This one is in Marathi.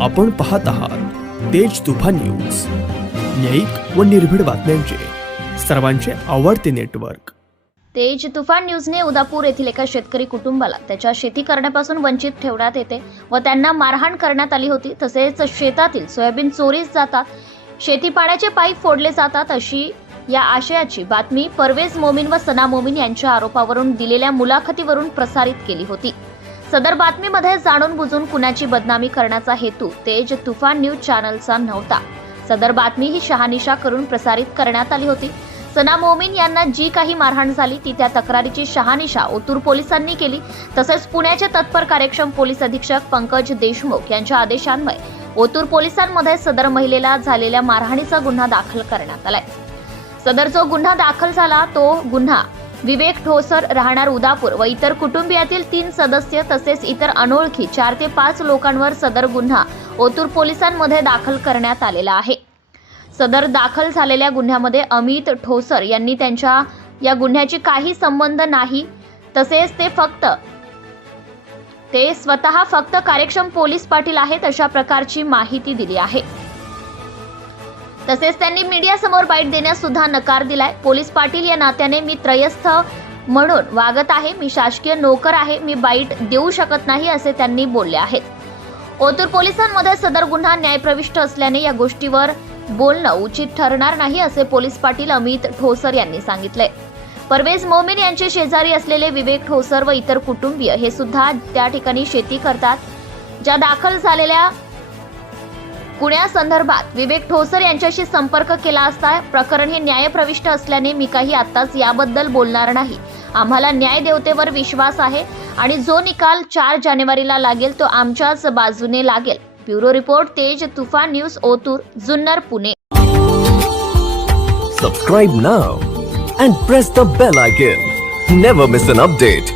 आपण पाहत आहात तेज तुफान न्यूज. न्यायिक व निर्भीड बातम्यांचे. सर्वांचे आवडते नेटवर्क. तेज तुफान न्यूजने उदापूर येथील एका शेतकरी कुटुंबाला त्याच्या शेती करण्यापासून वंचित ठेवण्यात येते व त्यांना मारहाण करण्यात आली होती. तसेच शेतातील सोयाबीन चोरीस जातात शेती पाण्याचे पाईप फोडले जातात अशी या आशयाची बातमी परवेज मोमीन व सना मोमीन यांच्या आरोपावरून दिलेल्या मुलाखतीवरून प्रसारित केली होती. सदर बातमीमध्ये जाणून बुजून कुणाची बदनामी करण्याचा हेतू तेज तुफान न्यूज चॅनलचा नव्हता. सदर बातमी ही शहानिशा करून प्रसारित करण्यात आली होती. सना मोमीन यांना जी काही मारहाण झाली ती त्या तक्रारीची शहानिशा ओतूर पोलिसांनी केली. तसेच पुण्याचे तत्पर कार्यक्षम पोलीस अधीक्षक पंकज देशमुख यांच्या आदेशान्वये ओतूर पोलिसांमध्ये सदर महिलेला झालेल्या मारहाणीचा गुन्हा दाखल करण्यात आलाय. सदर जो गुन्हा दाखल झाला तो गुन्हा विवेक ठोसर राहणार उदापूर व इतर कुटुंबियातील तीन सदस्य तसेच इतर अनोळखी चार ते पाच लोकांवर सदर गुन्हा ओतूर पोलिसांमध्ये दाखल करण्यात आलेला आहे. सदर दाखल झालेल्या गुन्ह्यामध्ये अमित ठोसर यांनी त्यांच्या या गुन्ह्याची काही संबंध नाही. तसेच ते फक्त ते स्वतः फक्त कार्यक्षम पोलीस पाटील आहेत अशा प्रकारची माहिती दिली आहे. तसेच त्यांनी मीडियासमोर बाईट देण्यास सुद्धा नकार दिलाय. पोलीस पाटील या नात्याने मी त्रयस्थ म्हणून वागत आहे मी शासकीय नोकर आहे मी बाईट देऊ शकत नाही असे त्यांनी बोलले आहेत. ओतूर पोलिसांमध्ये सदर गुन्हा न्यायप्रविष्ट असल्याने या गोष्टीवर बोलणं उचित ठरणार नाही असे पोलीस पाटील अमित ठोसर यांनी सांगितले. परवेज मोमीन यांचे शेजारी असलेले विवेक ठोसर व इतर कुटुंबीय हे सुद्धा त्या ठिकाणी शेती करतात. ज्या दाखल झालेल्या गुन्ह्यासंदर्भात विवेक ठोसर यांच्याशी संपर्क केला असता प्रकरण हे न्यायप्रविष्ट असल्याने मी काही आत्ताच याबद्दल बोलणार नाही. आम्हाला न्याय देवतेवर विश्वास आहे आणि जो निकाल चार जानेवारीला लागेल तो आमच्याच बाजूने लागेल. Bureau report Tej Tufan news Otur Junnar Pune. Subscribe now and press the bell icon never miss an update